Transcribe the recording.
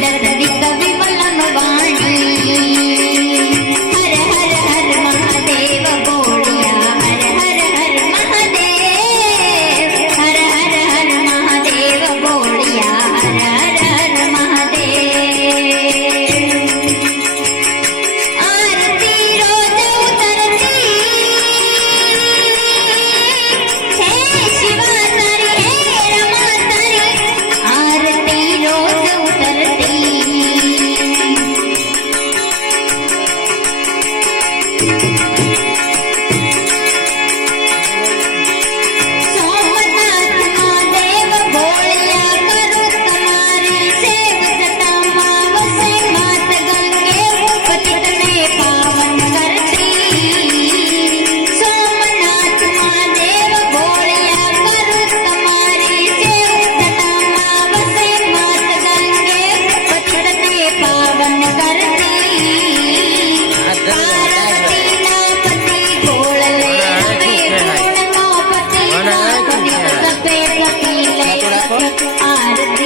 da da da Aarti